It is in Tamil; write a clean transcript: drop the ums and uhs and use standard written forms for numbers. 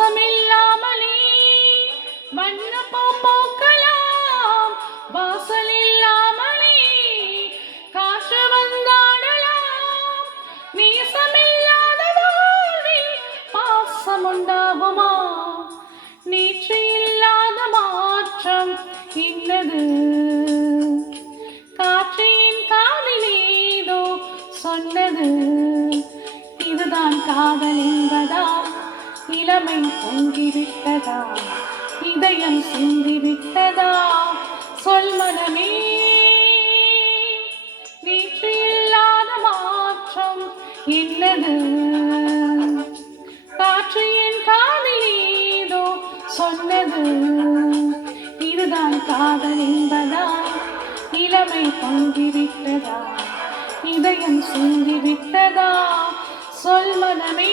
வாசமில்லாமலே வண்ண பூக்கலாம், வாசல் இல்லாமலே காற்று வந்தாடலாம். நேசமில்லாத வாழ்வில் பாசம் உண்டாகுமா? நேற்று இல்லாத மாற்றம் இன்னது? காற்றின் காதிலேதோ சொன்னது. இதுதான் காதல் என்பதா? இளமை பொங்கிவிட்டதா? இதயம் சிந்திவிட்டதா? சொல் மனமே, நேற்று இல்லாத மாற்றம் என்னது? காற்று என் காதிலேதோ சொன்னது. இதுதான் காதல் என்பதா? இளமை பொங்கிவிட்டதா? இதயம் சிந்திவிட்டதா? சொல் மனமே.